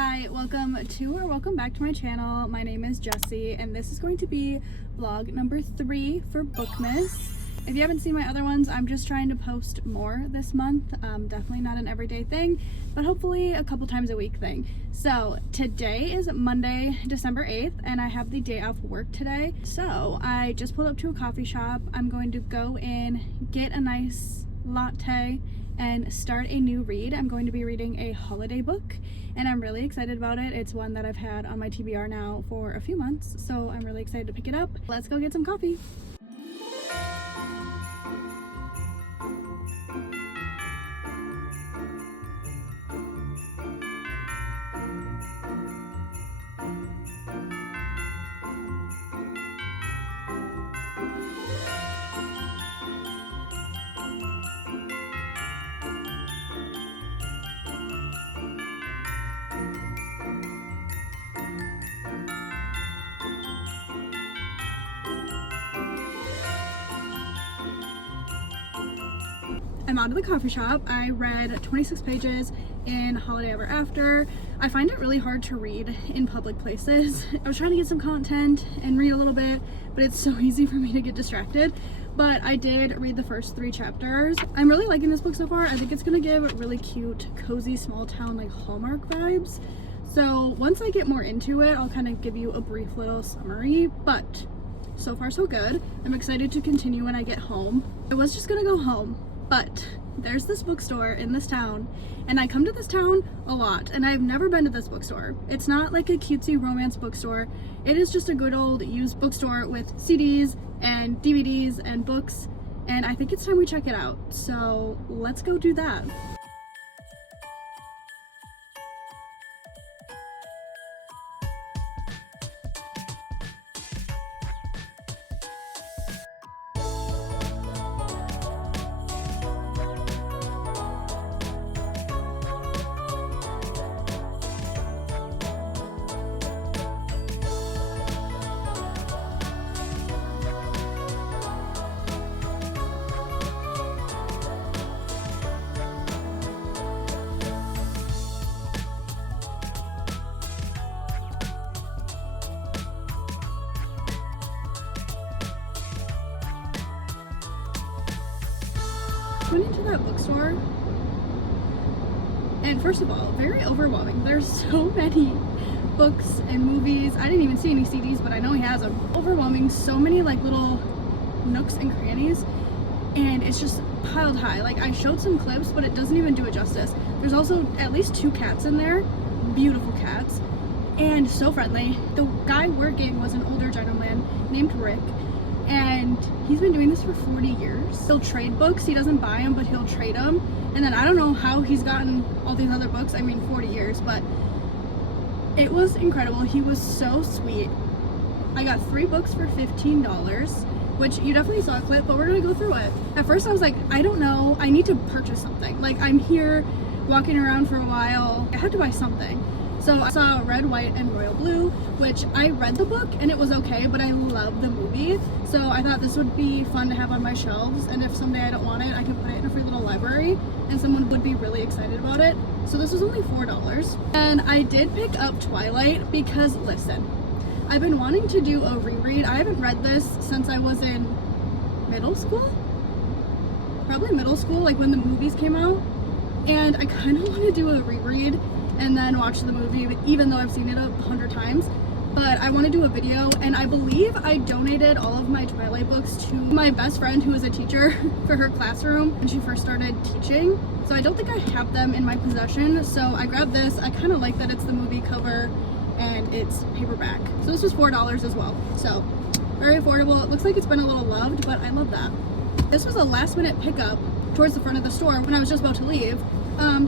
Hi, welcome back to my channel. My name is Jessie and this is going to be vlog number 3 for Bookmas. If you haven't seen my other ones, I'm just trying to post more this month. Definitely not an everyday thing, but hopefully a couple times a week thing. So today is Monday, December 8th, and I have the day off work today. So I just pulled up to a coffee shop. I'm going to go in, get a nice latte, and start a new read. I'm going to be reading a holiday book and I'm really excited about it. It's one that I've had on my TBR now for a few months, so I'm really excited to pick it up. Let's go get some coffee. I'm out of the coffee shop. I read 26 pages in Holiday Ever After. I find it really hard to read in public places. I was trying to get some content and read a little bit, but it's so easy for me to get distracted. But I did read the first 3 chapters. I'm really liking this book so far. I think it's gonna give really cute, cozy, small town, like Hallmark vibes. So once I get more into it, I'll kind of give you a brief little summary, but so far so good. I'm excited to continue when I get home. I was just gonna go home, but there's this bookstore in this town, and I come to this town a lot, and I've never been to this bookstore. It's not like a cutesy romance bookstore. It is just a good old used bookstore with CDs and DVDs and books, and I think it's time we check it out. So let's go do that. Went into that bookstore, and first of all, very overwhelming. There's so many books and movies. I didn't even see any CDs, but I know he has them. Overwhelming, so many like little nooks and crannies, and it's just piled high. Like, I showed some clips, but it doesn't even do it justice. There's also at least 2 cats in there, beautiful cats, and so friendly. The guy working was an older gentleman named Rick, and he's been doing this for 40 years. He'll trade books. He doesn't buy them, but he'll trade them. And then I don't know how he's gotten all these other books. I mean, 40 years, but it was incredible. He was so sweet. I got 3 books for $15, which you definitely saw a clip, but we're gonna go through it. At first I was like, I don't know, I need to purchase something. Like, I'm here walking around for a while, I had to buy something. So I saw Red, White, and Royal Blue, which I read the book and it was okay, but I love the movie. So I thought this would be fun to have on my shelves, and if someday I don't want it, I can put it in a free little library and someone would be really excited about it. So this was only $4. And I did pick up Twilight because, listen, I've been wanting to do a reread. I haven't read this since I was in middle school? Probably middle school, like when the movies came out. And I kind of want to do a reread and then watch the movie, even though I've seen it 100 times. But I want to do a video, and I believe I donated all of my Twilight books to my best friend who is a teacher for her classroom when she first started teaching. So I don't think I have them in my possession. So I grabbed this. I kind of like that it's the movie cover and it's paperback. So this was $4 as well. So very affordable. It looks like it's been a little loved, but I love that. This was a last minute pickup towards the front of the store when I was just about to leave.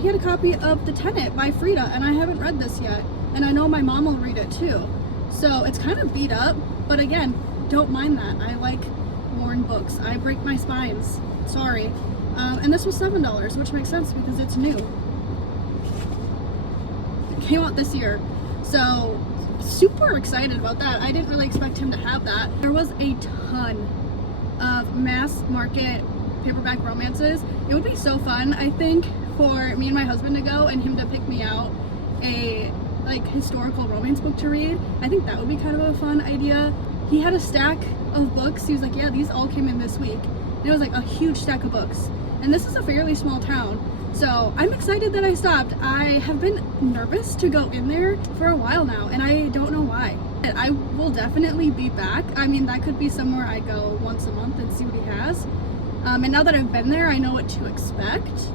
He had a copy of The Tenant by Frida, and I haven't read this yet, and I know my mom will read it too. So it's kind of beat up, but again, don't mind that. I like worn books. I break my spines. Sorry. And this was $7, which makes sense because it's new. It came out this year, so super excited about that. I didn't really expect him to have that. There was a ton of mass market paperback romances. It would be so fun, I think, for me and my husband to go and him to pick me out a like historical romance book to read. I think that would be kind of a fun idea. He had a stack of books. He was like, yeah, these all came in this week. And it was like a huge stack of books. And this is a fairly small town. So I'm excited that I stopped. I have been nervous to go in there for a while now, and I don't know why. I will definitely be back. I mean, that could be somewhere I go once a month and see what he has. And now that I've been there, I know what to expect.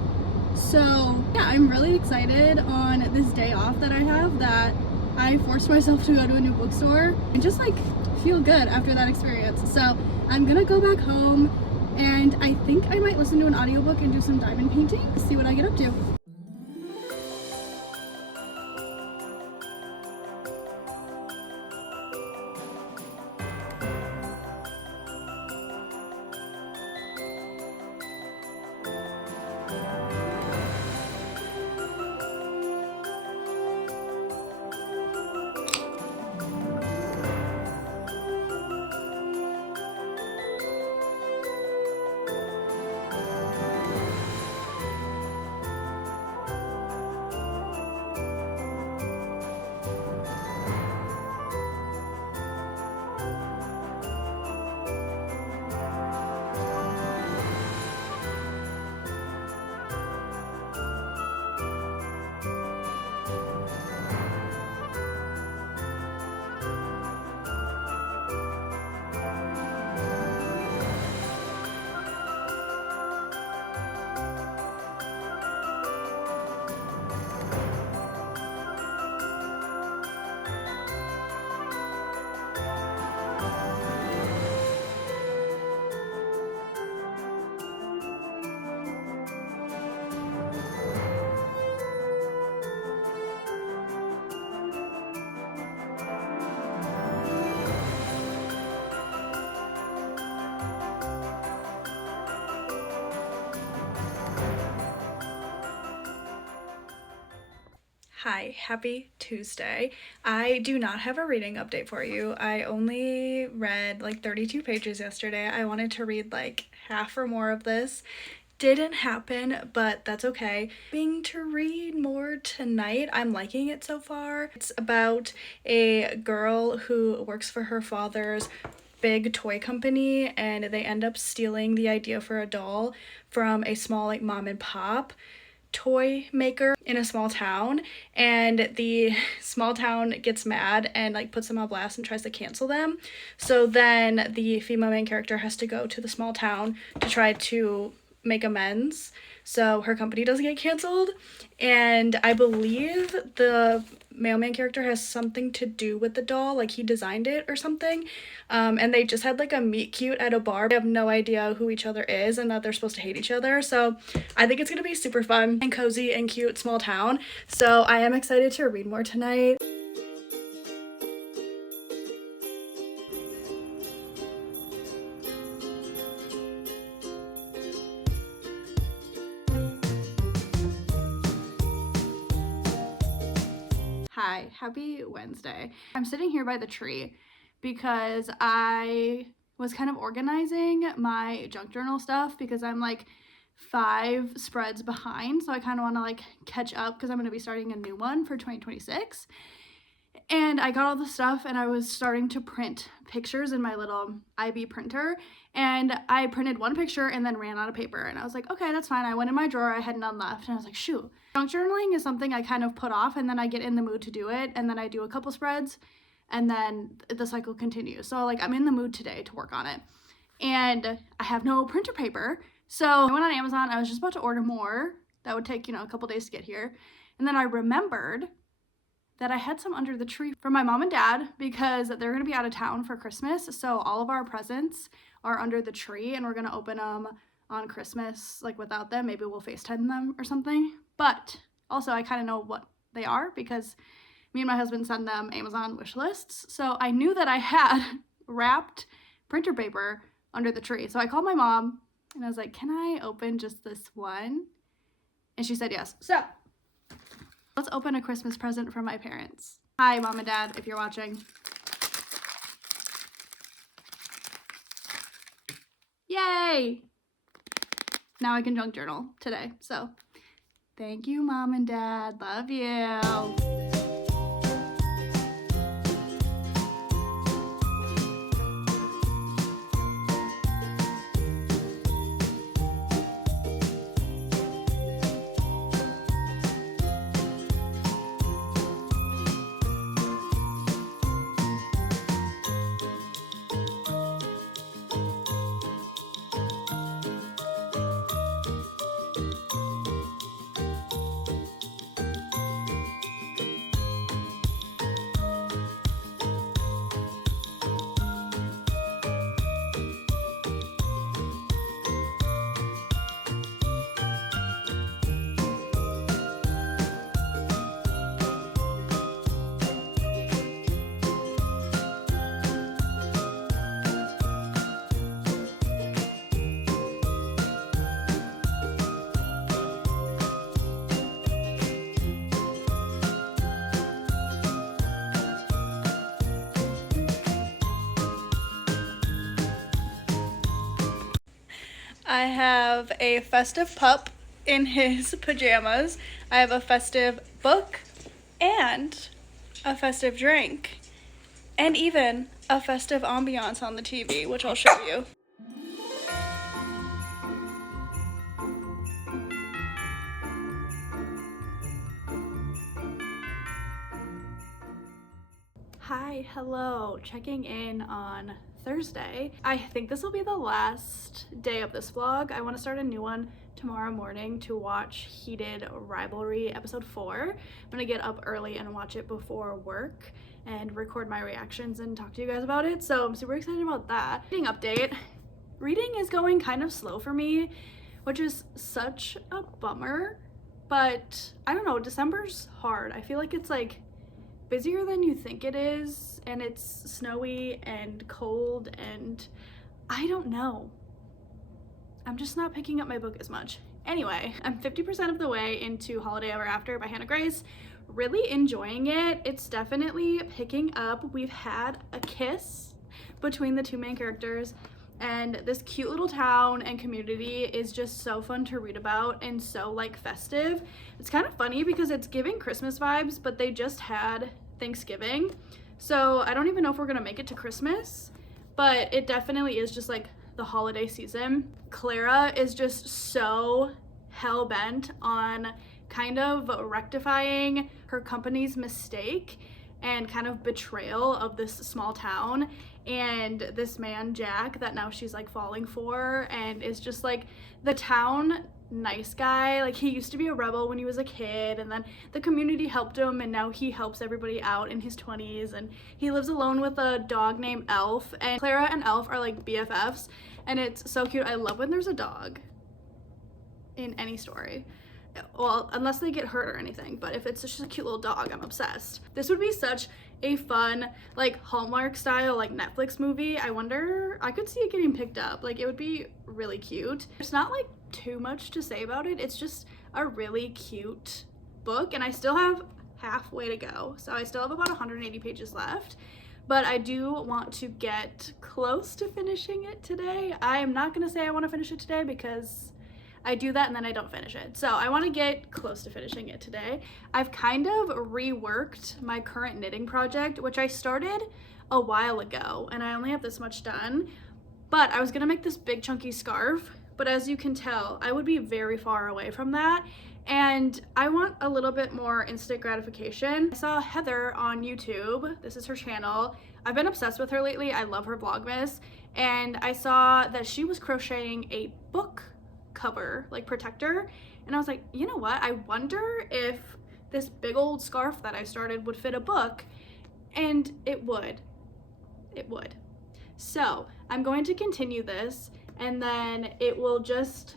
So yeah, I'm really excited on this day off that I have, that I forced myself to go to a new bookstore and just like feel good after that experience. So I'm gonna go back home, and I think I might listen to an audiobook and do some diamond painting, see what I get up to. Hi, happy Tuesday. I do not have a reading update for you. I only read like 32 pages yesterday. I wanted to read like half or more of this. Didn't happen, but that's okay. Being to read more tonight. I'm liking it so far. It's about a girl who works for her father's big toy company, and they end up stealing the idea for a doll from a small like mom and pop toy maker in a small town, and the small town gets mad and like puts them on blast and tries to cancel them. So then the female main character has to go to the small town to try to make amends so her company doesn't get canceled. And I believe the male main character has something to do with the doll, like he designed it or something. And they just had like a meet cute at a bar. They have no idea who each other is and that they're supposed to hate each other. So I think it's gonna be super fun and cozy and cute small town. So I am excited to read more tonight. Hi, happy Wednesday. I'm sitting here by the tree because I was kind of organizing my junk journal stuff because I'm like 5 spreads behind. So I kind of want to like catch up because I'm going to be starting a new one for 2026. And I got all the stuff and I was starting to print pictures in my little IB printer, and I printed one picture and then ran out of paper, and I was like, okay, that's fine. I went in my drawer, I had none left, and I was like, shoot. Junk journaling is something I kind of put off, and then I get in the mood to do it, and then I do a couple spreads, and then the cycle continues. So like I'm in the mood today to work on it, and I have no printer paper. So I went on Amazon. I was just about to order more. That would take, a couple days to get here. And then I remembered that I had some under the tree from my mom and dad because they're gonna be out of town for Christmas. So all of our presents are under the tree, and we're gonna open them on Christmas, like without them. Maybe we'll FaceTime them or something. But also I kind of know what they are because me and my husband send them Amazon wish lists. So I knew that I had wrapped printer paper under the tree. So I called my mom and I was like, can I open just this one? And she said yes. So let's open a Christmas present from my parents. Hi, Mom and Dad, if you're watching. Yay! Now I can junk journal today. So thank you, Mom and Dad. Love you. I have a festive pup in his pajamas. I have a festive book and a festive drink and even a festive ambiance on the TV, which I'll show you. Hi, hello, checking in on Thursday. I think this will be the last day of this vlog. I want to start a new one tomorrow morning to watch Heated Rivalry episode 4. I'm gonna get up early and watch it before work and record my reactions and talk to you guys about it. So I'm super excited about that. Reading update. Reading is going kind of slow for me, which is such a bummer, but I don't know, December's hard. I feel like it's like busier than you think it is, and it's snowy and cold, and I don't know. I'm just not picking up my book as much. Anyway, I'm 50% of the way into Holiday Ever After by Hannah Grace. Really enjoying it. It's definitely picking up. We've had a kiss between the two main characters, and this cute little town and community is just so fun to read about and so like festive. It's kind of funny because it's giving Christmas vibes, but they just had Thanksgiving, so I don't even know if we're gonna make it to Christmas, but it definitely is just like the holiday season. Clara is just so hell-bent on kind of rectifying her company's mistake and kind of betrayal of this small town and this man Jack that now she's like falling for, and is just like the town nice guy. Like, he used to be a rebel when he was a kid, and then the community helped him, and now he helps everybody out in his 20s, and he lives alone with a dog named Elf, and Clara and Elf are like BFFs, and it's so cute. I love when there's a dog in any story. Well, unless they get hurt or anything, but if it's just a cute little dog, I'm obsessed. This would be such a fun, like, Hallmark style, like, Netflix movie. I wonder, I could see it getting picked up. Like, it would be really cute. There's not like too much to say about it. It's just a really cute book, and I still have halfway to go. So I still have about 180 pages left, but I do want to get close to finishing it today. I am not gonna say I want to finish it today because I do that and then I don't finish it. So I want to get close to finishing it today. I've kind of reworked my current knitting project, which I started a while ago, and I only have this much done, but I was gonna make this big chunky scarf, but as you can tell, I would be very far away from that, and I want a little bit more instant gratification. I saw Heather on YouTube. This is her channel. I've been obsessed with her lately. I love her Vlogmas, and I saw that she was crocheting a book cover, like protector, and I was like, you know what, I wonder if this big old scarf that I started would fit a book, and it would. So I'm going to continue this, and then it will just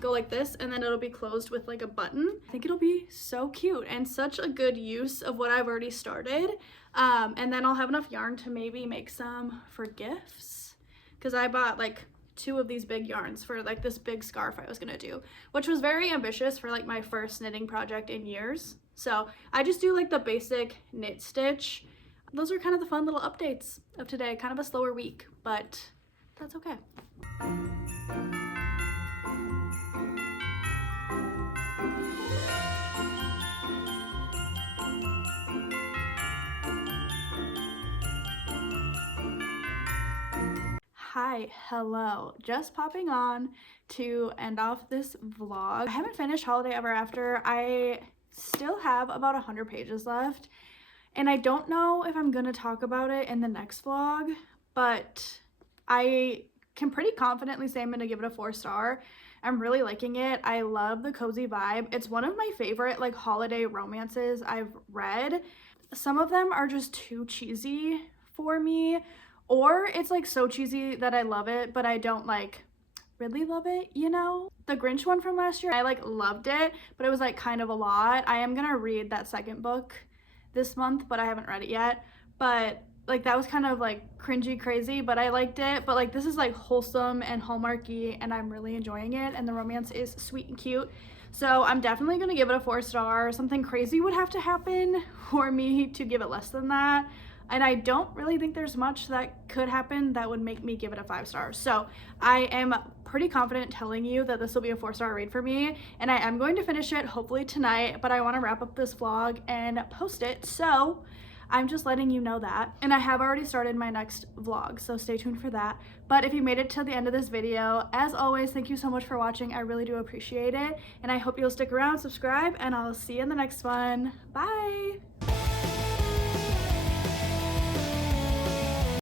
go like this, and then it'll be closed with like a button. I think it'll be so cute and such a good use of what I've already started. And then I'll have enough yarn to maybe make some for gifts, because I bought like 2 of these big yarns for like this big scarf I was gonna do, which was very ambitious for like my first knitting project in years. So I just do like the basic knit stitch. Those are kind of the fun little updates of today. Kind of a slower week, but that's okay. Hi, hello. Just popping on to end off this vlog. I haven't finished Holiday Ever After. I still have about 100 pages left, and I don't know if I'm gonna talk about it in the next vlog, but I can pretty confidently say I'm gonna give it a 4-star. I'm really liking it. I love the cozy vibe. It's one of my favorite like holiday romances I've read. Some of them are just too cheesy for me, or it's like so cheesy that I love it, but I don't like really love it, you know? The Grinch one from last year, I like loved it, but it was like kind of a lot. I am gonna read that second book this month, but I haven't read it yet. But like that was kind of like cringy crazy, but I liked it. But like this is like wholesome and hallmarky, and I'm really enjoying it, and the romance is sweet and cute. So I'm definitely gonna give it a 4-star. Something crazy would have to happen for me to give it less than that. And I don't really think there's much that could happen that would make me give it a 5 stars. So I am pretty confident telling you that this will be a 4-star read for me, and I am going to finish it hopefully tonight, but I want to wrap up this vlog and post it, so I'm just letting you know that. And I have already started my next vlog, so stay tuned for that. But if you made it to the end of this video, as always, thank you so much for watching. I really do appreciate it, and I hope you'll stick around, subscribe, and I'll see you in the next one. Bye!